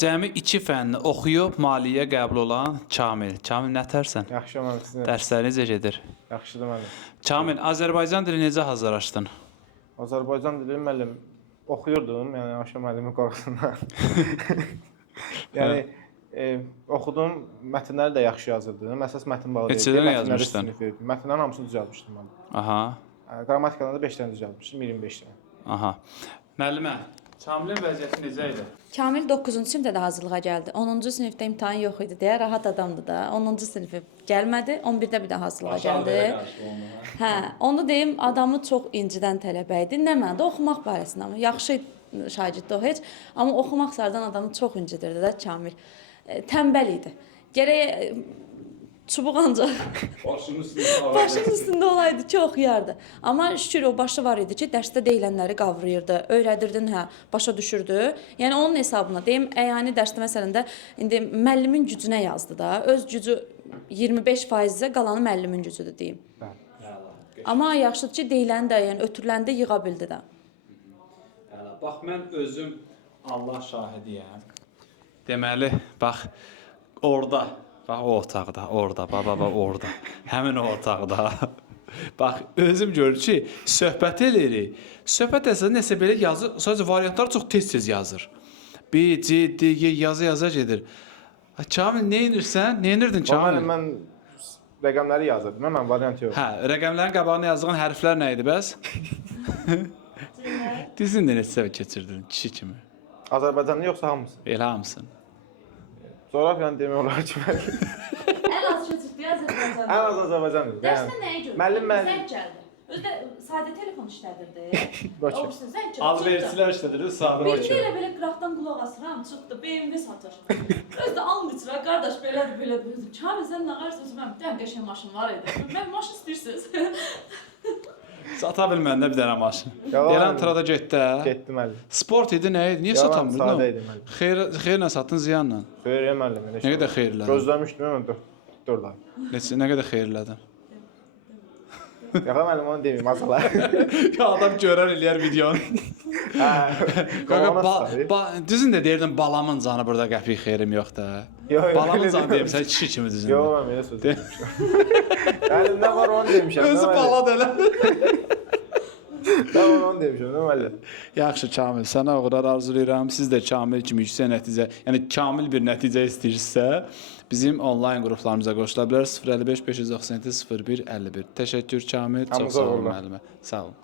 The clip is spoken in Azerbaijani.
Cəmi 2 fənni oxuyub maliyyə qəbul olan Kamil. Kamil nə tərsən? Yaxşı müəllim, sizin Dərslər necə gedir? yaxşıdır müəllim. Kamil, Azərbaycan dili necə hazırlaşdın? Azərbaycan dili müəllim oxuyurdum, yəni Aşa müəllimin qorxusundan. Yəni oxudum, mətnləri də yaxşı yazırdım. Əsas mətn balı Neçə dənə yazmışdın? Mətnlərin hamısını düzəltmişdim müəllim. Aha. Qrammatikanı da 5 dənə düzəltmişdim, 25 dənə. Aha. Müəllimə, Kamilin vəziyyəti necə idi? Kamil 9-cu sinifdə də hazırlığa gəldi. 10-cu sinifdə imtahan yox idi deyə rahat adamdır da. 10-cu sinifə gəlmədi, 11-də bir də hazırlığa gəldi. Hə, onu deyim, adamı çox incidən tələbə idi. Nə mənada oxumaq barəsində, amma yaxşı şagirddir o heç, amma oxumaq sardan adamı çox incidirdi də Kamil. Tənbəl idi. Gərək çubuq ancaq başının üstündə olaydı ki, oxuyardı. Amma şükür o başı var idi ki, dərsdə deyilənləri qavrayırdı, öyrədirdin, hə, başa düşürdü. Yəni onun hesabına deyim, əyani dərsdə məsələn də indi müəllimin gücünə yazdı da. Öz gücü 25%-ə qalanı müəllimin gücüdür deyim. Amma yaxşıdır ki, deyiləni də, yəni ötürüləndə yığa bildi də. Bax mən özüm Allah şahidiyəm. Deməli, bax orada, bax o otaqda, orada, orada. Həmin o otaqda. Bax özüm görür ki, söhbət eləyirik. Söhbət əsasında nəsə belə yazır, sadəcə variantlar çox tez-tez yazır. B, C, D, Y yaza gedir. Kamil nə edirsən? Nə edirdin Kamil? Mən rəqəmləri yazırdım, mən variant yox. Hə, rəqəmlərin qabağına yazdığın hərflər nə idi bəs? Dizin də neçə keçirdin kişi kimi? Azərbaycanlı yoxsa hamısı? Elə hamısın. Coğrafiyanı demək olar ki, mən Ən az keçirdi Azərbaycanda. ən az Azərbaycanlı. Dərsdə nəyə görə? Müəllim Zəng gəldi. Özdə sadə telefon işlədirdi. Bakı. Obsun zəng gəldi. Alverçilər işlədir, sadə Bir belə qıraqdan qulaq asıram, çıxdı, BMW satır. Özdə alın içirə, qardaş belədir. Kamil sən nə qarşısın? Mən bir dənə qəşəng maşın var idi. Mən maşın istəyirsiniz. Sata bilməndə bir dənə maşın. Yalan. Elan trada getdi hə? Getdim müəllim. Sport idi, nə idi? Niyə Yalan, satamırdın? sadə idi müəllim. Xeyirlə satdın, ziyanla. Xeyriyə müəllim. Nə qədər xeyirlədin? Gözləmişdim mən 4 ay. Nə qədər xeyirlədin? Yalan müəllim onu deməyim, azalar. Ya adam görər eləyər videonu. Qaqa, düzün də deyirdin balamın canı burada qəpik xeyrim yoxdur. Balamın canı deyim, sən kişi kimi düzün. Yox, mən belə söz demişəm. Yəni nə var onu demişəm. Özü bala da elə. Nə var onu demişəm, nə müəllim? Yaxşı Kamil, sənə uğurlar arzulayıram. Siz də Kamil kimi yüksək nəticə, yəni kamil bir nəticə istəyirsə, bizim onlayn qruplarımıza qoşula bilər 055 597 01 51. Təşəkkür Kamil, çox sağ olun müəllimə. Sağ olun.